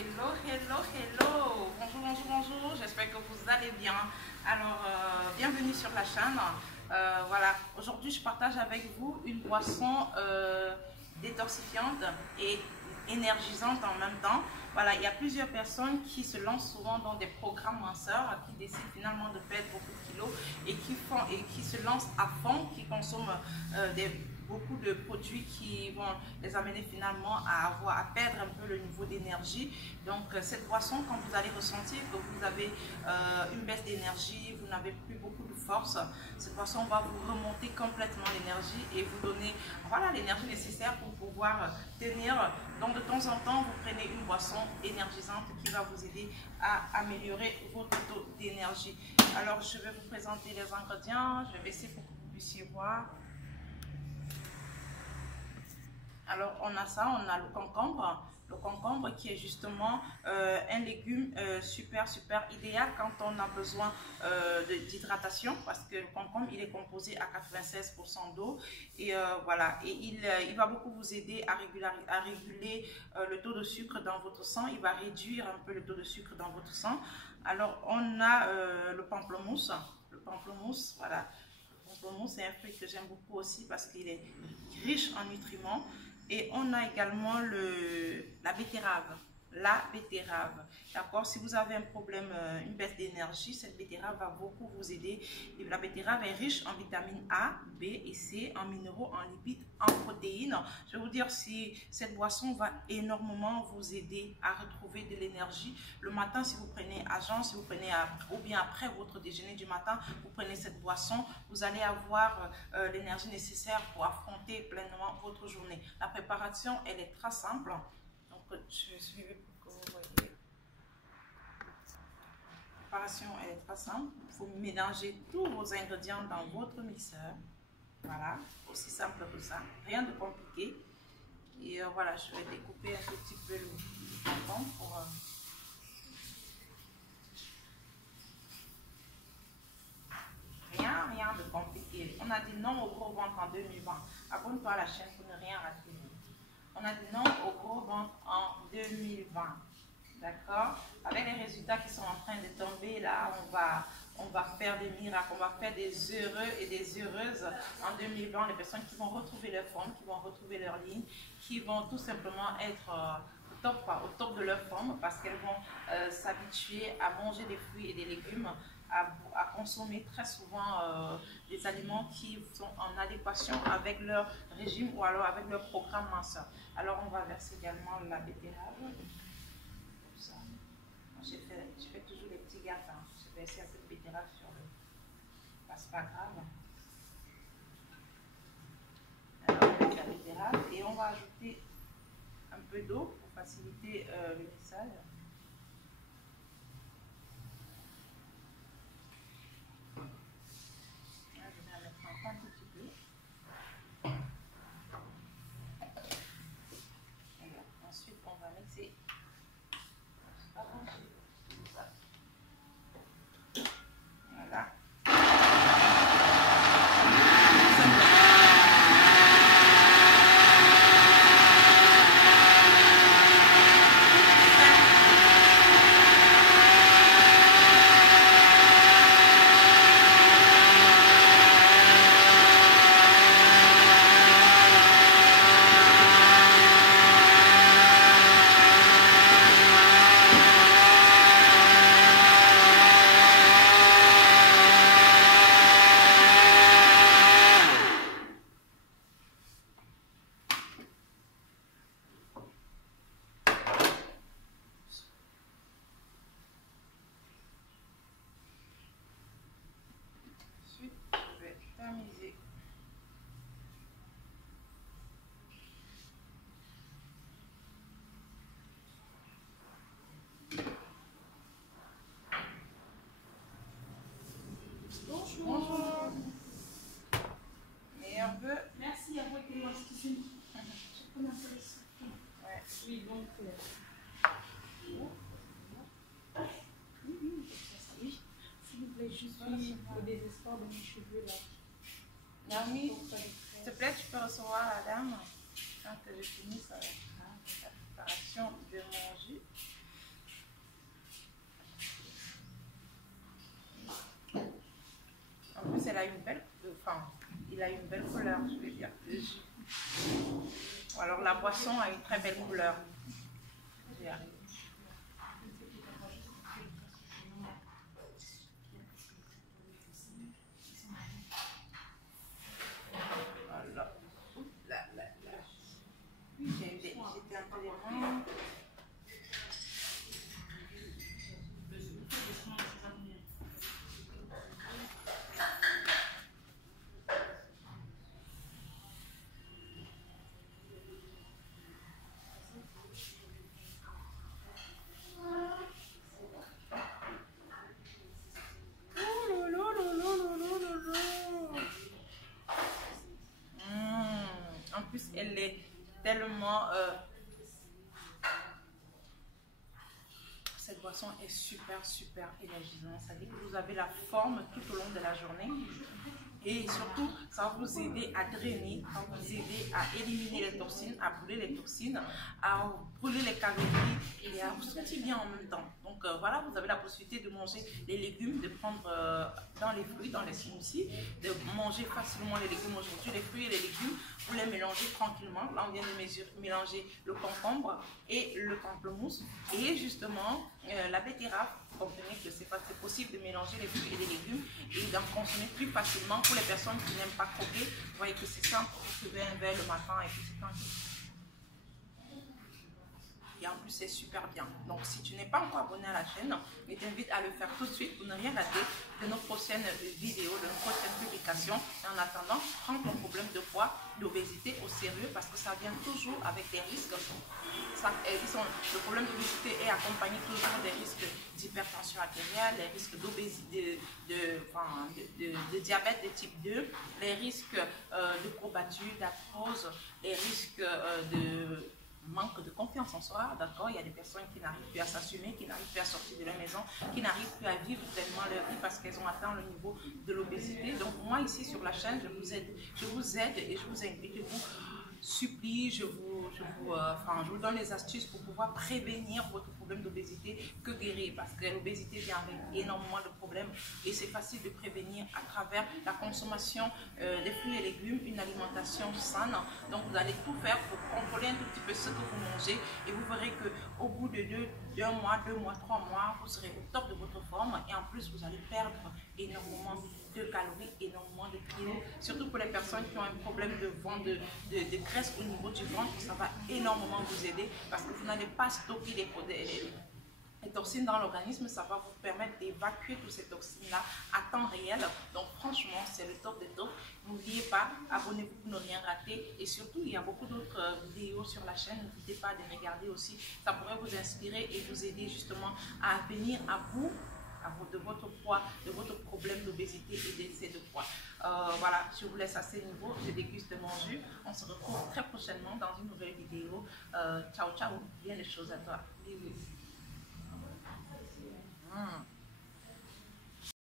Hello, hello, hello. Bonjour, bonjour, bonjour. J'espère que vous allez bien. Alors, bienvenue sur la chaîne. Voilà, aujourd'hui, je partage avec vous une boisson détoxifiante et énergisante en même temps. Voilà, il y a plusieurs personnes qui se lancent souvent dans des programmes minceurs, qui décident finalement de perdre beaucoup de kilos et qui se lancent à fond, qui consomment beaucoup de produits qui vont les amener finalement à perdre un peu le niveau d'énergie. Donc cette boisson, quand vous allez ressentir que vous avez une baisse d'énergie, vous n'avez plus beaucoup de force, cette boisson va vous remonter complètement l'énergie et vous donner voilà l'énergie nécessaire pour pouvoir tenir. Donc de temps en temps, vous prenez une boisson énergisante qui va vous aider à améliorer votre taux d'énergie. Alors je vais vous présenter les ingrédients, je vais baisser pour que vous puissiez voir. Alors on a ça, on a le concombre qui est justement un légume super idéal quand on a besoin d'hydratation, parce que le concombre il est composé à 96% d'eau et voilà, et il va beaucoup vous aider à réguler le taux de sucre dans votre sang, il va réduire un peu le taux de sucre dans votre sang. Alors on a le pamplemousse, voilà. Le pamplemousse c'est un fruit que j'aime beaucoup aussi parce qu'il est riche en nutriments. Et on a également la betterave. D'accord? Si vous avez un problème, une baisse d'énergie, cette betterave va beaucoup vous aider. Et la betterave est riche en vitamines A, B et C, en minéraux, en lipides, en protéines. Je vais vous dire si cette boisson va énormément vous aider à retrouver de l'énergie. Le matin, si vous prenez à jeun, si vous prenez ou bien après votre déjeuner du matin, vous prenez cette boisson, vous allez avoir l'énergie nécessaire pour affronter pleinement votre journée. La préparation, elle est très simple. Donc, je suis pour que vous voyez. La préparation, elle est très simple. Il faut mélanger tous vos ingrédients dans votre mixeur. Voilà, aussi simple que ça. Rien de compliqué. Et voilà, je vais découper un tout petit peu le concombre pour... Rien de compliqué. On a dit non au gros ventre en 2020. Abonne-toi à la chaîne pour ne rien rater. On a dit non au gros ventre en 2020. D'accord? Avec les résultats qui sont en train de tomber, là, on va faire des miracles, on va faire des heureux et des heureuses en 2020. Les personnes qui vont retrouver leur forme, qui vont retrouver leur ligne, qui vont tout simplement être au top de leur forme parce qu'elles vont s'habituer à manger des fruits et des légumes, à consommer très souvent des aliments qui sont en adéquation avec leur régime ou alors avec leur programme minceur. Alors on va verser également la betterave. Comme ça. Je fais toujours les petits gâteaux. Hein. Je vais verser un peu de betterave sur le... C'est pas grave. Alors on met la betterave et on va ajouter un peu d'eau pour faciliter le mixage. Ensuite, on va mixer. Voilà. Ensuite, je vais tamiser. Bonjour. Et un peu. Merci à vous et moi, excusez-moi. Je prends un peu les sous. Ouais. Oui, donc. Oui. S'il vous plaît, je suis au désespoir de mes cheveux là. Naomi, s'il te plaît, tu peux recevoir la dame quand je finis la préparation de mon jus. il a une belle couleur, je vais dire. Alors la boisson a une très belle couleur. J'y arrive. Voilà. Ouh là là là. J'étais un peu les mains. En plus, elle est tellement... cette boisson est super, super énergisante. Ça dit que vous avez la forme tout au long de la journée. Et surtout, ça va vous aider à drainer, ça va vous aider à éliminer les toxines, à brûler les toxines, à brûler les calories et à vous sentir bien en même temps. Donc voilà, vous avez la possibilité de manger les légumes, de prendre dans les fruits, dans les smoothies, de manger facilement les légumes aujourd'hui. Les fruits et les légumes, vous les mélangez tranquillement. Là, on vient de mélanger le concombre et le pamplemousse. Et justement, la betterave, comprenez que c'est possible de mélanger les fruits et les légumes et d'en consommer plus facilement. Pour les personnes qui n'aiment pas croquer, vous voyez que c'est simple, vous buvez un verre le matin et puis c'est tranquille. Et en plus, c'est super bien. Donc, si tu n'es pas encore abonné à la chaîne, je t'invite à le faire tout de suite pour ne rien rater de nos prochaines vidéos, de nos prochaines publications. Et en attendant, prends ton problème de poids, d'obésité au sérieux parce que ça vient toujours avec des risques. Le problème d'obésité est accompagné toujours des risques d'hypertension artérielle, les risques d'obésité, de diabète de type 2, les risques de courbature, d'arthrose, les risques de manque de confiance en soi, d'accord. Il y a des personnes qui n'arrivent plus à s'assumer, qui n'arrivent plus à sortir de leur maison, qui n'arrivent plus à vivre pleinement leur vie parce qu'elles ont atteint le niveau de l'obésité. Donc moi ici sur la chaîne, je vous aide et je vous invite, je vous supplie, je vous donne les astuces pour pouvoir prévenir votre problème d'obésité que guérir, parce que l'obésité vient avec énormément de problèmes et c'est facile de prévenir à travers la consommation des fruits et légumes, une alimentation saine. Donc vous allez tout faire pour contrôler un tout petit peu ce que vous mangez et vous verrez qu'au bout de 2 mois, 3 mois, vous serez au top de votre forme et en plus vous allez perdre énormément de calories, énormément de kilos, surtout pour les personnes qui ont un problème de ventre, de graisse au niveau du ventre, ça va énormément vous aider parce que vous n'allez pas stocker les toxines dans l'organisme, ça va vous permettre d'évacuer toutes ces toxines-là à temps réel. Donc franchement, c'est le top des tops. N'oubliez pas, abonnez-vous pour ne rien rater. Et surtout, il y a beaucoup d'autres vidéos sur la chaîne. N'hésitez pas à les regarder aussi. Ça pourrait vous inspirer et vous aider justement à venir à bout de votre poids, de votre problème d'obésité et d'excès de poids. Voilà, je vous laisse à ce niveau. Je déguste mon jus. On se retrouve très prochainement dans une nouvelle vidéo. Ciao, ciao. Bien les choses à toi. Bisous.